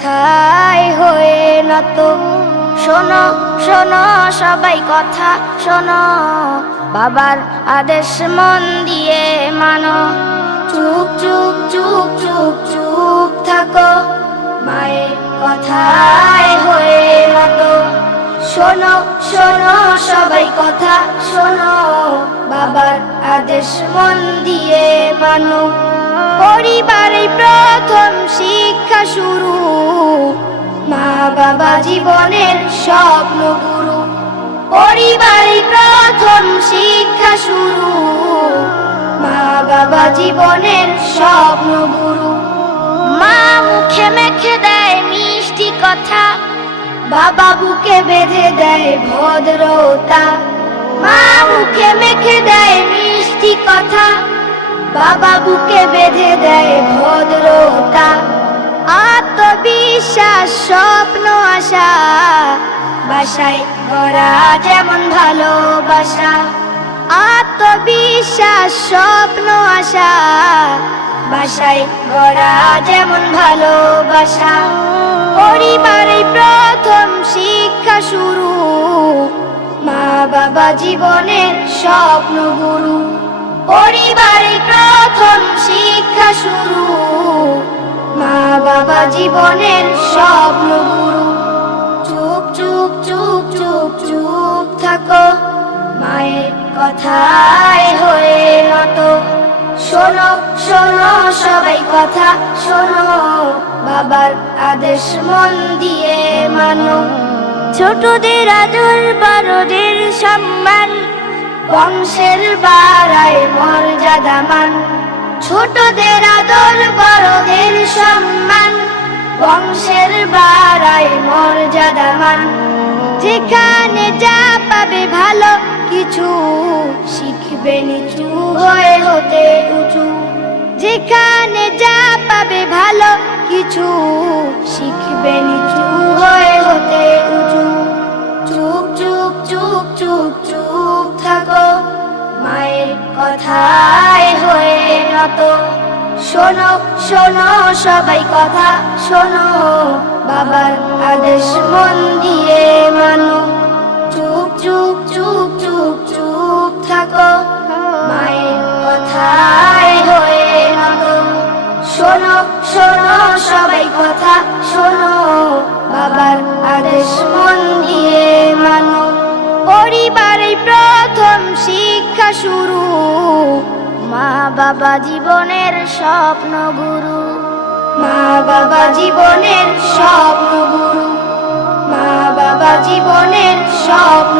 কথায় হয়ে নত। শোনো শোনো সবাই কথা শোনো, বাবার আদেশ মন দিয়ে মানো। চুপ চুপ চুপ চুপ চুপ থাকো, মায়ের কথায় হয়ে নত। শোনো শোনো সবাই কথা শোনো, বাবার আদেশ মন দিয়ে মানো। পরিবারে প্রথম শিক্ষা শুরু, মা বাবা জীবনের স্বপ্ন গুরু। পরিবারে প্রথম শিক্ষা শুরু, মা বাবা জীবনের স্বপ্ন গুরু। মা মুখে মেখে দেয় মিষ্টি কথা, বাবা বুকে বেঁধে দেয় ভদ্রতা। মা মুখে মেখে দেয় মিষ্টি কথা, বাবা বুকে বেঁধে দেয় ভদ্রতা। আত্মবিশ্বাস স্বপ্ন আশা, বাসায় গড়া যেমন ভালোবাসা। আত্মবিশ্বাস স্বপ্ন আশা, বাসায় গড়া যেমন ভালোবাসা। পরিবারে প্রথম শিক্ষা শুরু, মা বাবা জীবনের স্বপ্ন গুরু। পরিবারে প্রথম শিক্ষা শুরু, মা বাবা জীবনের স্বপ্ন গুরু। চুপ চুপ চুপ চুপ চুপ থাকো, মায়ের কথায় হয়ে নত। শোনো শোনো সবাই কথা শোনো, বাবার আদেশ মন দিয়ে মানো। ছোটদের আদর বড়দের সম্মান, বংশের বাড়ায় মর্যাদা মান। ছোটদের আদর বড়দের সম্মান, বংশের বাড়ায় মর্যাদা মান। যেখানে যা পাবে ভালো কিছু, শিখবে নিচু হয়ে হতে উঁচু। যেখানে যা পাবে ভালো কিছু, শিখবে নিচু হয়ে হতে উঁচু। চুপ চুপ চুপ চুপ চুপ থাকো, মায়ের কথায় হয়ে নত। শোনো শোনো সবাই কথা শোনো, বাবার আদেশ মন দিয়ে মানো। চুপ চুপ চুপ চুপ চুপ থাকো, মায়ের কথায় হয়ে নত। শোনো শোনো সবাই কথা শোনো, বাবার আদেশ মন দিয়ে মানো। পরিবারে প্রথম শিক্ষা শুরু, মা বাবা জীবনের স্বপ্ন গুরু। মা বাবা জীবনের স্বপ্ন গুরু, মা বাবা জীবনের স্বপ্ন